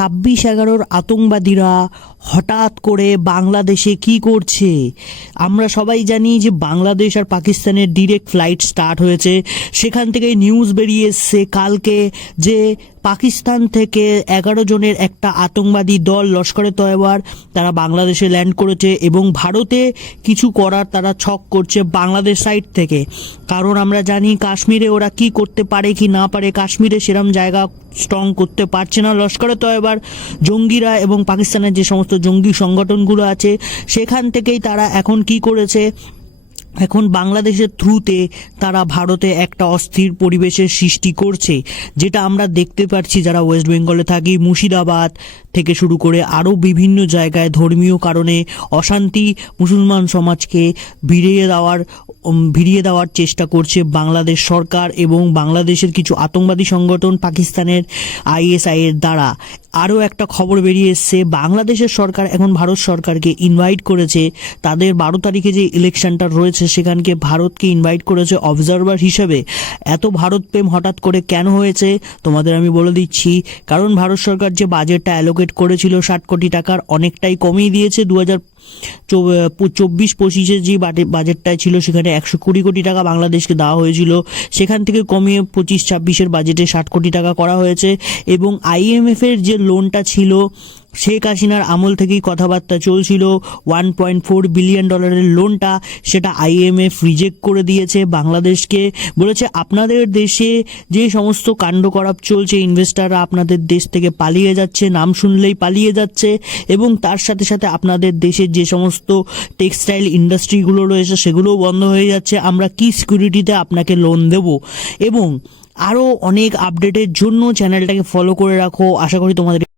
26/11 আতঙ্কবাদীরা হঠাৎ করে বাংলাদেশে কি করছে? আমরা সবাই জানি যে বাংলাদেশ আর পাকিস্তানের ডিরেক্ট ফ্লাইট স্টার্ট হয়েছে। সেখান থেকে নিউজ বেরিয়ে এসছে কালকে যে পাকিস্তান থেকে 11 জনের একটা আতঙ্কবাদী দল লস্করে তয়বার তারা বাংলাদেশে ল্যান্ড করেছে এবং ভারতে কিছু করার তারা ছক করছে বাংলাদেশ সাইড থেকে। কারণ আমরা জানি কাশ্মীরে ওরা কি করতে পারে কি না পারে, কাশ্মীরে সেরম জায়গা স্ট্রং করতে পারছে না লস্করে তয়বার জঙ্গিরা, এবং পাকিস্তানের যে সমস্ত জঙ্গি সংগঠনগুলো আছে সেখান থেকেই তারা এখন কি করেছে, এখন বাংলাদেশের থ্রুতে তারা ভারতে একটা অস্থির পরিবেশের সৃষ্টি করছে, যেটা আমরা দেখতে পাচ্ছি যারা ওয়েস্ট বেঙ্গলে থাকি। মুর্শিদাবাদ থেকে শুরু করে আরও বিভিন্ন জায়গায় ধর্মীয় কারণে অশান্তি মুসলমান সমাজকে ভিড়িয়ে দেওয়ার চেষ্টা করছে বাংলাদেশ সরকার এবং বাংলাদেশের কিছু আতঙ্কবাদী সংগঠন পাকিস্তানের ISI এর দ্বারা। আরও একটা খবর বেরিয়ে এসছে, বাংলাদেশের সরকার এখন ভারত সরকারকে ইনভাইট করেছে, তাদের 12 তারিখে যে ইলেকশনটা রয়েছে সেখানকে ভারতকে ইনভাইট করেছে অবজারভার হিসেবে। এত ভারত প্রেম হঠাৎ করে কেন হয়েছে তোমাদের আমি বলে দিচ্ছি। কারণ ভারত সরকার যে বাজেটটা অ্যালোকেট করেছিল 60 কোটি টাকার, অনেকটাই কমিয়ে দিয়েছে। 2024-25 যে বাজেটটাই ছিল সেখানে 120 কোটি টাকা বাংলাদেশকে দেওয়া হয়েছিল, সেখান থেকে কমিয়ে 25-26 বাজেটে 60 কোটি টাকা করা হয়েছে। এবং IMF এর যে লোনটা ছিল শেখ হাসিনার আমল থেকেই কথাবার্তা চলছিল, $1.4 বিলিয়ন লোনটা সেটা IMF রিজেক্ট করে দিয়েছে বাংলাদেশকে। বলেছে আপনাদের দেশে যে সমস্ত কাণ্ড করাপ চলছে, ইনভেস্টাররা আপনাদের দেশ থেকে পালিয়ে যাচ্ছে, নাম শুনলেই পালিয়ে যাচ্ছে, এবং তার সাথে সাথে আপনাদের দেশের যে সমস্ত টেক্সটাইল ইন্ডাস্ট্রিগুলো রয়েছে সেগুলোও বন্ধ হয়ে যাচ্ছে, আমরা কি সিকিউরিটিতে আপনাকে লোন দেব। এবং আরও অনেক আপডেটের জন্য চ্যানেলটাকে ফলো করে রাখো। আশা করি তোমাদের